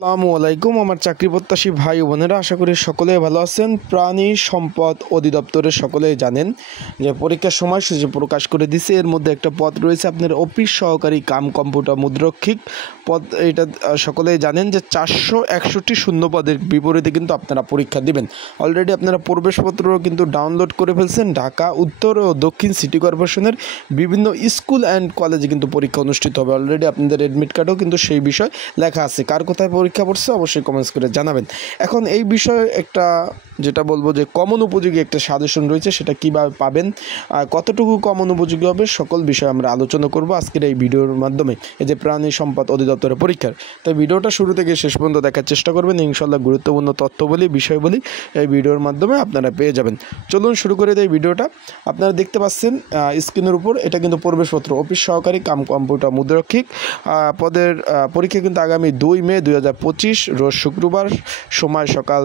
আসসালামু আলাইকুম আমার চাকরি প্রত্যাশী ভাই ও বোনেরা, আশা করি সকলেই ভালো আছেন। প্রাণী সম্পদ অধিদপ্তরের সকলেই জানেন যে পরীক্ষার সময়সূচি প্রকাশ করে দিছে। এর মধ্যে একটা পদ রয়েছে আপনার অফিস সহকারী কাম কম্পিউটার মুদ্রক্ষিক পদ। এটা সকলেই জানেন যে 461 শূন্য পদের বিপরীতে কিন্তু আপনারা পরীক্ষা দিবেন। অলরেডি আপনারা প্রবেশপত্র কিন্তু ডাউনলোড করে ফেলছেন। ঢাকা উত্তর ও দক্ষিণ সিটি কর্পোরেশনের বিভিন্ন স্কুল অ্যান্ড কলেজে কিন্তু পরীক্ষা অনুষ্ঠিত হবে। অলরেডি আপনাদের অ্যাডমিট কার্ডেও কিন্তু সেই বিষয় লেখা আছে। কার কোথায় পরীক্ষা পড়ছে অবশ্যই কমেন্টস করে জানাবেন। এখন এই বিষয়ে একটা যেটা বলবো যে কমন উপযোগী একটা সাজেশন রয়েছে, সেটা কীভাবে পাবেন, কতটুকু কমন উপযোগী হবে, সকল বিষয়ে আমরা আলোচনা করব আজকের এই ভিডিওর মাধ্যমে। এই যে প্রাণী সম্পদ অধিদপ্তরের পরীক্ষার, তাই ভিডিওটা শুরু থেকে শেষ পর্যন্ত দেখার চেষ্টা করবেন। ইনশাল্লাহ গুরুত্বপূর্ণ তথ্য বলি, বিষয় বলি এই ভিডিওর মাধ্যমে আপনারা পেয়ে যাবেন। চলুন শুরু করে এই ভিডিওটা। আপনারা দেখতে পাচ্ছেন স্ক্রিনের উপর, এটা কিন্তু প্রবেশপত্র অফিস সহকারী কাম কম্পিউটার মুদ্রক্ষিক পদের পরীক্ষা কিন্তু আগামী 2 মে 2025 রোজ শুক্রবার, সময় সকাল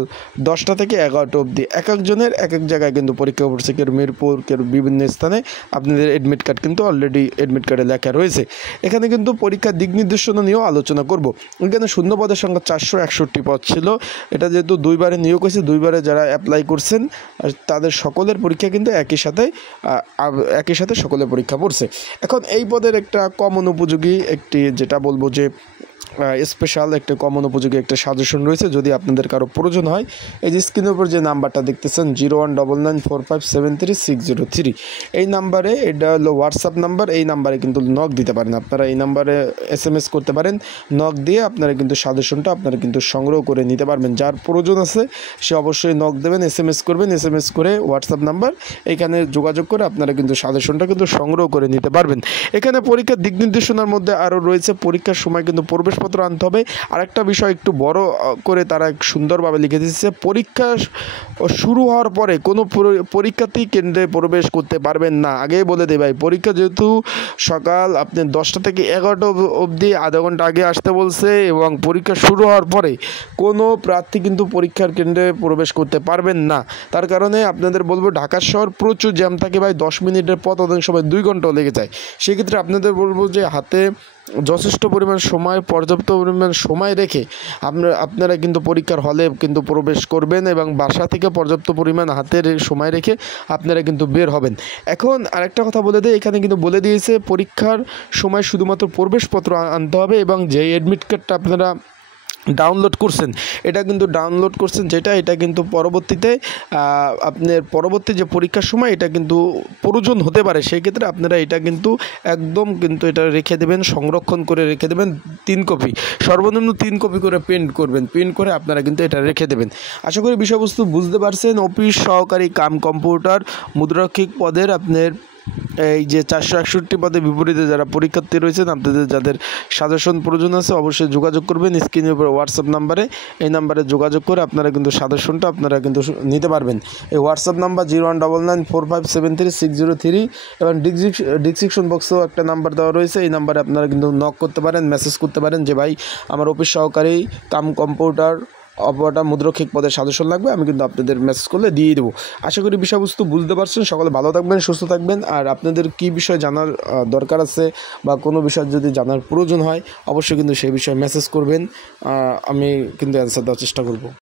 10টা থেকে 11টা অবধি। এক একজনের এক এক জায়গায় কিন্তু পরীক্ষা পড়ছে, কেউ মিরপুর, কেউ বিভিন্ন স্থানে। আপনাদের অ্যাডমিট কার্ড কিন্তু অলরেডি অ্যাডমিট কার্ডে লেখা রয়েছে। এখানে কিন্তু পরীক্ষার দিক নির্দেশনা নিয়েও আলোচনা করব। এখানে শূন্য পদের সংখ্যা 461 পদ ছিল। এটা যেহেতু 2বারে নিয়োগ হয়েছে, 2বারে যারা অ্যাপ্লাই করছেন তাদের সকলের পরীক্ষা কিন্তু একই সাথে সকলের পরীক্ষা পড়ছে। এখন এই পদের একটা কমন উপযোগী একটি যেটা বলবো যে স্পেশাল একটা কমন উপযোগী একটা সাজেশন রয়েছে। যদি আপনাদের কারো প্রয়োজন হয়, এই যে স্ক্রিনের উপর যে নাম্বারটা দেখতেছেন 01994573 এই নাম্বারে, এটা হলো হোয়াটসঅ্যাপ নাম্বার। এই নাম্বারে কিন্তু নক দিতে পারেন আপনারা। এই নাম্বারে SMS করতে পারেন। নক দিয়ে আপনারা কিন্তু সাজেশনটা আপনারা কিন্তু সংগ্রহ করে নিতে পারবেন। যার প্রয়োজন আছে সে অবশ্যই নক দেবেন, SMS করবেন। SMS করে হোয়াটসঅ্যাপ নাম্বার এখানে যোগাযোগ করে আপনারা কিন্তু সাজেশনটা কিন্তু সংগ্রহ করে নিতে পারবেন। এখানে পরীক্ষার দিক নির্দেশনার মধ্যে আরও রয়েছে পরীক্ষার সময় কিন্তু প্রবেশপত্র আনতে হবে। আরেকটা বিষয় একটু বড় করে তারা সুন্দরভাবে লিখে দিচ্ছে, পরীক্ষা শুরু হওয়ার পরে কোনো পরীক্ষার্থী কেন্দ্রে প্রবেশ করতে পারবেন না। আগেই বলে দেয় ভাই, পরীক্ষা যেহেতু সকাল আপনি 10টা থেকে 11টা অবধি, আধা ঘন্টা আগে আসতে বলছে, এবং পরীক্ষা শুরু হওয়ার পরে কোনো প্রার্থী কিন্তু পরীক্ষার কেন্দ্রে প্রবেশ করতে পারবেন না। তার কারণে আপনাদের বলবো, ঢাকা শহর প্রচুর জ্যাম থাকে ভাই, 10 মিনিটের পথ অনেক সময় 2 ঘন্টাও লেগে যায়। সেক্ষেত্রে আপনাদের বলবো যে হাতে যথেষ্ট পরিমাণ সময়, পর্যাপ্ত পরিমাণ সময় রেখে আপনারা কিন্তু পরীক্ষার হলে কিন্তু প্রবেশ করবেন, এবং বাসা থেকে পর্যাপ্ত পরিমাণ হাতের সময় রেখে আপনারা কিন্তু বের হবেন। এখন আরেকটা কথা বলে দেয়, এখানে কিন্তু বলে দিয়েছে পরীক্ষার সময় শুধুমাত্র প্রবেশপত্র আনতে হবে, এবং যে অ্যাডমিট কার্ডটা আপনারা ডাউনলোড করছেন, এটা কিন্তু পরবর্তীতে আপনার পরবর্তী যে পরীক্ষার সময় এটা কিন্তু প্রয়োজন হতে পারে। সেই ক্ষেত্রে আপনারা এটা কিন্তু একদম কিন্তু এটা রেখে দেবেন, সংরক্ষণ করে রেখে দেবেন। 3 কপি, সর্বনিম্ন 3 কপি করে প্রিন্ট করবেন। প্রিন্ট করে আপনারা কিন্তু এটা রেখে দেবেন। আশা করি বিষয়বস্তু বুঝতে পারছেন। অফিস সহকারী কাম কম্পিউটার মুদ্রাক্ষিক পদের আপনার এই যে 461 পদের বিপরীতে যারা পরীক্ষার্থী রয়েছেন, আপনাদের যাদের সাজেশন প্রয়োজন আছে অবশ্যই যোগাযোগ করবেন স্ক্রিনের উপর হোয়াটসঅ্যাপ নাম্বারে। এই নাম্বারে যোগাযোগ করে আপনারা কিন্তু সাজেশনটা আপনারা কিন্তু নিতে পারবেন। এই হোয়াটসঅ্যাপ নাম্বার 01994573 এবং ডিসক্রিপশন বক্সেও একটা নাম্বার দেওয়া রয়েছে। এই নাম্বারে আপনারা কিন্তু নক করতে পারেন, মেসেজ করতে পারেন যে ভাই আমার অফিস সহকারী কাম কম্পিউটার অপারেটর মুদ্রক্ষিক পদের সাজেশন লাগবে, আমি কিন্তু আপনাদের মেসেজ করলে দিয়ে দেবো। আশা করি বিষয়বস্তু বুঝতে পারছেন। সকলে ভালো থাকবেন, সুস্থ থাকবেন। আর আপনাদের কী বিষয় জানার দরকার আছে বা কোনো বিষয় যদি জানার প্রয়োজন হয় অবশ্যই কিন্তু সেই বিষয়ে মেসেজ করবেন, আমি কিন্তু অ্যান্সার দেওয়ার চেষ্টা করব।